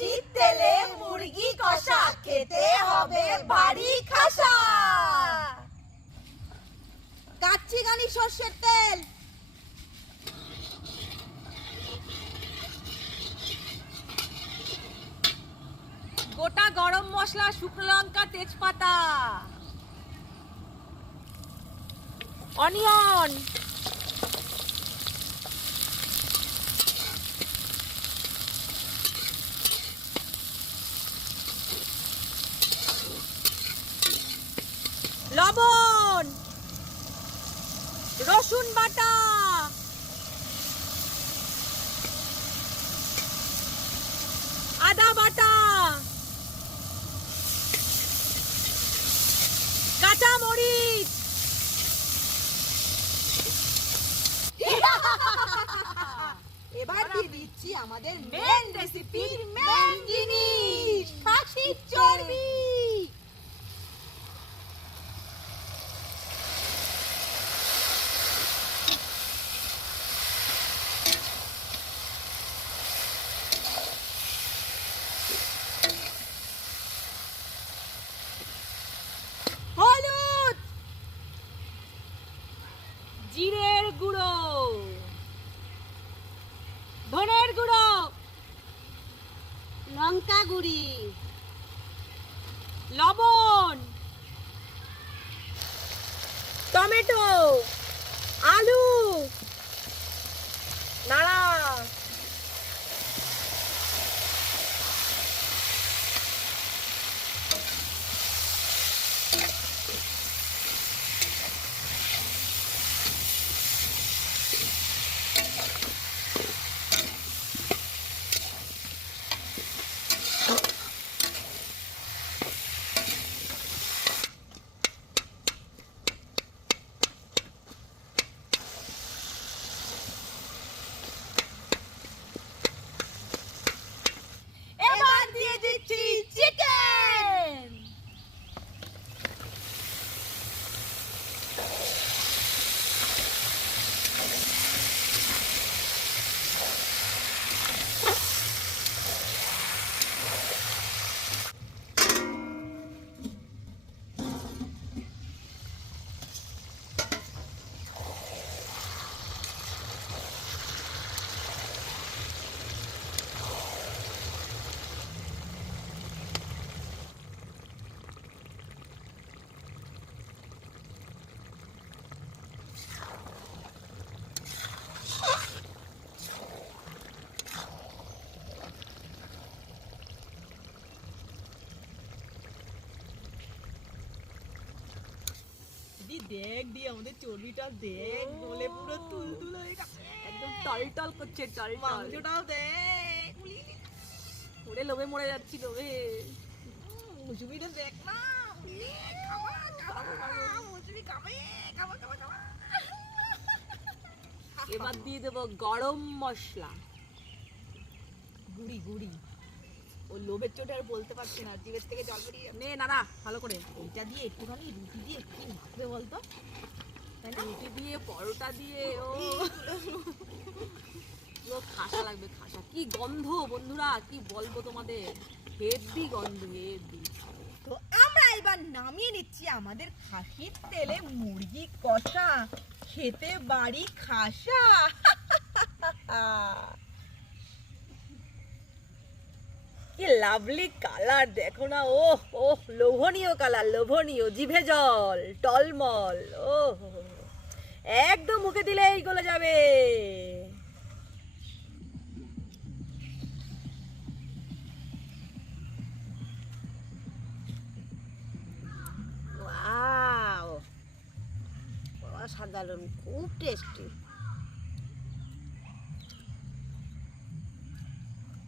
খাসির তেলে মুরগি কষা, খেতে হবে বাড়ি খাসা। কাচ্চি গানি সর্ষের তেল। গোটা গরম মশলা, শুকনো লঙ্কা, তেজপাতা। অনিয়ন লবণ রসুন বাটা। আদা বাটা। কাঁচা মরিচ এবার দিয়ে দিচ্ছি আমাদের মেন রেসিপির মেন জিনিস খাসির চর্বি। জিরের গুঁড়ো। ধনের গুঁড়ো। লঙ্কা গুঁড়ি। লবণ। টমেটো। আলু। নাড়া। এবার দিয়ে দিচ্ছি চিকেন দি দেখ দি আমাদের চর্বিটা দেখ বলে পুরো তুলতুল হয়ে গেছে। একদম টল টল করছে টল মাংসটাও দেখ। ওরে লোভে মরে যাচ্ছি লোভে। মুসুবিটা দেখ না। এবার দিয়ে দেবো গরম মশলা। গুড়ি গুড়ি। ও লোভের চোটে আর বলতে পারছি না। জিভের থেকে জল বেরিয়ে নে ভালো করে এইটা দিয়ে একটুখানি রুটি দিয়ে কি মাখবে বলতো? তাই না? রুটি দিয়ে পরোটা দিয়ে ও। পুরো খাসা লাগবে খাসা। কি গন্ধ বন্ধুরা কি বলব তোমাদের? হেভি গন্ধ হেভি। তো আমরা এবার নামিয়ে নিচ্ছি আমাদের খাসির তেলে মুরগি কষা। খেতে বাড়ি খাসা কি লাভলি কালার দেখো না ও ও লোভনীয় কালার লোভনীয়, জিভে জল, টলমল ও একদম মুখে দিলেই গলে যাবে। ওয়াও অসাধারণ খুব টেস্টি